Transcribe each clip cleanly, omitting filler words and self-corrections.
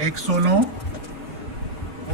109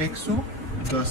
110,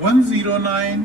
109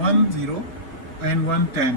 110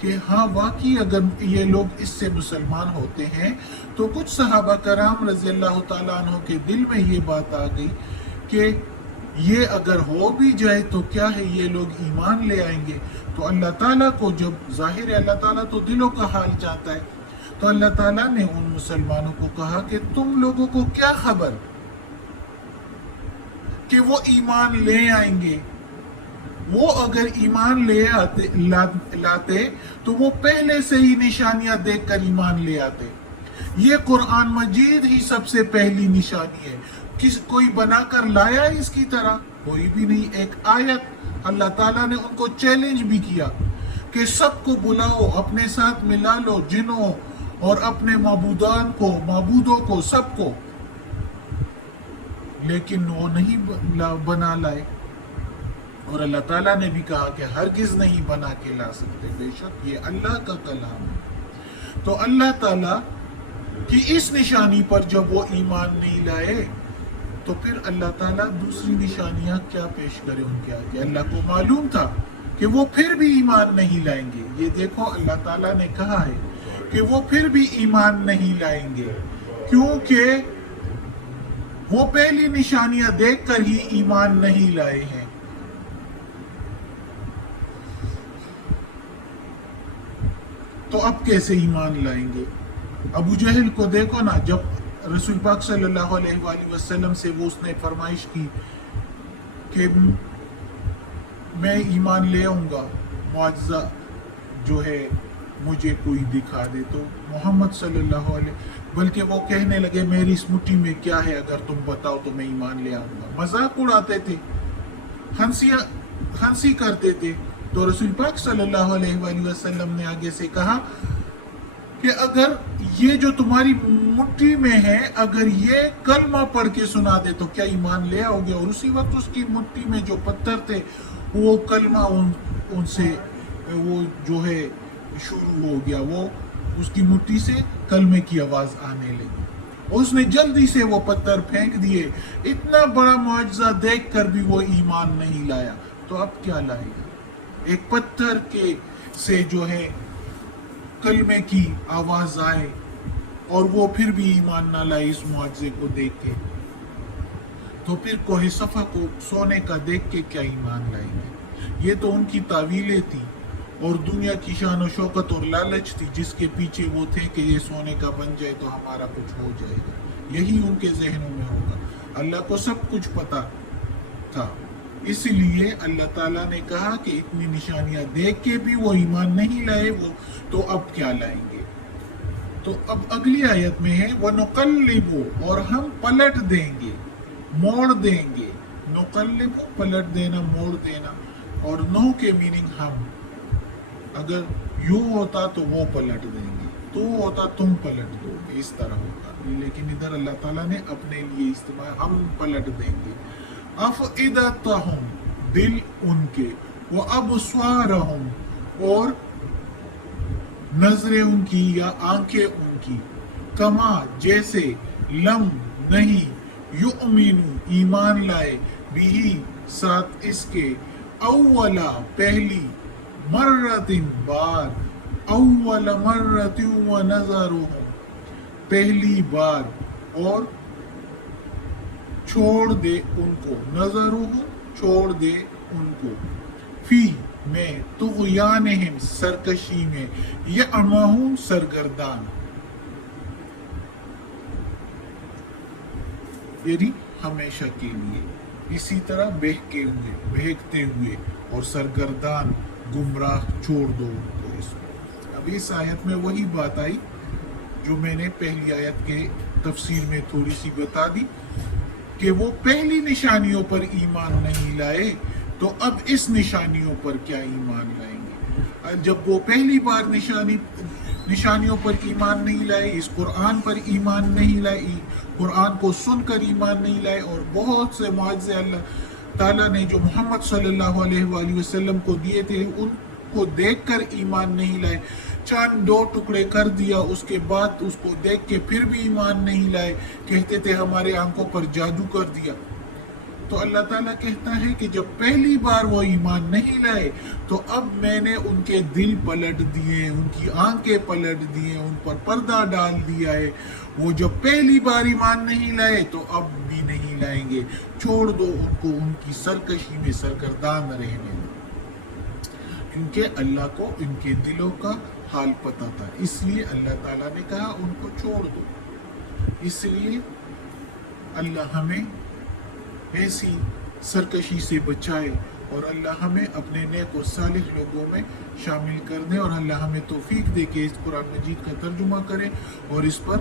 کہ ہاں واقعی اگر یہ لوگ اس سے مسلمان ہوتے ہیں تو کچھ صحابہ کرام رضی اللہ تعالیٰ عنہ کے دل میں یہ بات آ گئی کہ یہ اگر ہو بھی جائے تو کیا ہے، یہ لوگ ایمان لے آئیں گے۔ تو اللہ تعالیٰ کو جب ظاہر ہے اللہ تعالیٰ تو دلوں کا حال جانتا ہے، تو اللہ تعالیٰ نے ان مسلمانوں کو کہا کہ تم لوگوں کو کیا خبر کہ وہ ایمان لے آئیں گے؟ وہ اگر ایمان لاتے تو وہ پہلے سے ہی نشانیاں دیکھ کر ایمان لے آتے۔ یہ قرآن مجید ہی سب سے پہلی نشانی ہے۔ کوئی بنا کر لایا اس کی طرح؟ کوئی بھی نہیں۔ ایک آیت اللہ تعالیٰ نے ان کو چیلنج بھی کیا کہ سب کو بلاؤ، اپنے ساتھ ملا لو، جنوں اور اپنے معبودوں کو سب کو، لیکن وہ نہیں بنا لائے۔ اور اللہ تعالیٰ نے بھی کہا کہ ہرگز نہیں بنا کے لا سکتے، بے شک یہ اللہ کا کلام ہے۔ تو اللہ تعالیٰ کی اس نشانی پر جب وہ ایمان نہیں لائے تو پھر اللہ تعالیٰ دوسری نشانیاں کیا پیش کرے ان کے آگے؟ اللہ کو معلوم تھا کہ وہ پھر بھی ایمان نہیں لائیں گے۔ یہ دیکھو اللہ تعالیٰ نے کہا ہے کہ وہ پھر بھی ایمان نہیں لائیں گے، کیونکہ وہ پہلی نشانیاں دیکھ کر ہی ایمان نہیں لائے ہیں۔ تو اب کیسے ایمان لائیں گے؟ ابو جہل کو دیکھو نا، جب رسول پاک صلی اللہ علیہ وآلہ وسلم سے وہ اس نے فرمائش کی کہ میں ایمان لے آؤں گا، معجزہ جو ہے مجھے کوئی دکھا دے، تو محمد صلی اللہ علیہ، بلکہ وہ کہنے لگے میری اس مٹھی میں کیا ہے، اگر تم بتاؤ تو میں ایمان لے آؤں گا۔ مذاق اڑاتے تھے، ہنسی کرتے تھے۔ تو رسول پاک صلی اللہ علیہ وآلہ وسلم نے آگے سے کہا کہ اگر یہ جو تمہاری مٹھی میں ہے، اگر یہ کلمہ پڑھ کے سنا دے تو کیا ایمان لے آؤ گے؟ اور اسی وقت اس کی مٹھی میں جو پتھر تھے وہ کلمہ ان سے وہ جو ہے شروع ہو گیا، وہ اس کی مٹھی سے کلمے کی آواز آنے لگی، اور اس نے جلدی سے وہ پتھر پھینک دیے۔ اتنا بڑا معجزہ دیکھ کر بھی وہ ایمان نہیں لایا، تو اب کیا لائے گا؟ ایک پتھر کے سے جو ہے کلمے کی آواز آئے اور وہ پھر بھی ایمان نہ لائے اس معجزے کو دیکھ کے، تو پھر کوہ صفا کو سونے کا دیکھ کے کیا ایمان لائیں گے؟ یہ تو ان کی تعویلیں تھی اور دنیا کی شان و شوکت اور لالچ تھی، جس کے پیچھے وہ تھے کہ یہ سونے کا بن جائے تو ہمارا کچھ ہو جائے گا، یہی ان کے ذہنوں میں ہوگا۔ اللہ کو سب کچھ پتا تھا، اس لیے اللہ تعالیٰ نے کہا کہ اتنی نشانیاں دیکھ کے بھی وہ ایمان نہیں لائے، وہ تو اب کیا لائیں گے؟ تو اب اگلی آیت میں ہے وَنُقَلِّبُ، اور ہم پلٹ دیں گے، موڑ دیں گے۔ نقلب پلٹ دینا، موڑ دینا، اور نو کے میننگ ہم، اگر یوں ہوتا تو وہ پلٹ دیں گے، تو ہوتا تم پلٹ دو گے، اس طرح ہوتا، لیکن ادھر اللہ تعالیٰ نے اپنے لیے استعمال، ہم پلٹ دیں گے۔ افئدتہم، دل ان کے، وابصارہم، اور نظریں ان کی یا آنکھیں ان کی، کما جیسے، لم نہیں، یؤمنو ایمان لائے، بھی ساتھ اس کے، اولا پہلی، مرتن بار، اول مرت ونظرہم پہلی بار، اور چھوڑ دے ان کو، نظرہم چھوڑ دے ان کو، فی میں، طغیانہم سرکشی میں، یعمہون سرگردان، یعنی ہمیشہ کے لیے، اسی طرح بہکتے ہوئے اور سرگردان، گمراہ، چھوڑ دو ان کو۔ اس میں اب اس آیت میں وہی بات آئی جو میں نے پہلی آیت کے تفسیر میں تھوڑی سی بتا دی کہ وہ پہلی نشانیوں پر ایمان نہیں لائے، تو اب اس نشانیوں پر کیا ایمان لائیں گے؟ جب وہ پہلی بار نشانیوں پر ایمان نہیں لائے، اس قرآن پر ایمان نہیں لائے، قرآن کو سن کر ایمان نہیں لائے، اور بہت سے معجزے اللہ تعالیٰ نے جو محمد صلی اللہ علیہ وآلہ وسلم کو دیے تھے ان کو دیکھ کر ایمان نہیں لائے، چاند دو ٹکڑے کر دیا، اس کے بعد اس کو دیکھ کے پھر بھی ایمان نہیں لائے، کہتے تھے ہمارے آنکھوں پر جادو کر دیا، تو اللہ تعالیٰ کہتا ہے کہ جب پہلی بار وہ ایمان نہیں لائے تو اب میں نے ان کے دل پلٹ دیے، ان کی آنکھیں پلٹ دیے، ان پر پردہ ڈال دیا ہے. وہ جب پہلی بار ایمان نہیں لائے تو اب بھی نہیں لائیں گے. چھوڑ دو ان کو ان کی سرکشی میں سرگردان رہنے دو، کیونکہ اللہ کو ان کے دلوں کا حال پتہ تھا. اس لیے اللہ تعالیٰ نے کہا ان کو چھوڑ دو. اس لیے اللہ ہمیں ایسی سرکشی سے بچائے اور اللہ ہمیں اپنے نیک و صالح لوگوں میں شامل کر دے، اور اللہ ہمیں توفیق دے کہ اس قرآن مجید کا ترجمہ کرے اور اس پر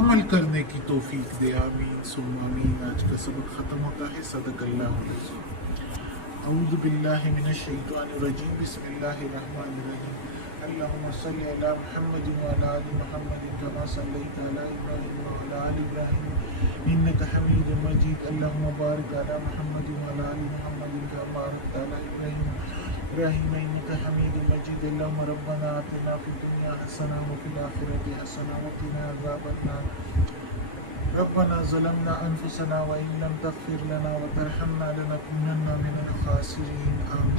عمل کرنے کی توفیق دے. آمین ثم آمین. آج کا سبق ختم ہوتا ہے. صدق اللہ العظیم. اعوذ باللہ من الشیطان الرجیم. بسم اللہ الرحمن الرحیم. اللہم صلی علی محمد وعلی آل محمد کما صلیت علی ابراہیم وعلی آل ابراہیم انک حمید مجید. اللہم بارک علی محمد وعلی آل محمد کما بارکت علی ابراہیم انک حمید مجید. اللہم ربنا آتنا فی الدنیا حسنہ وفی الآخرۃ حسنہ وقنا عذاب النار. ربنا ظلمنا انفسنا وان لم تغفر لنا وترحمنا لنکونن من الخاسرین. آمین.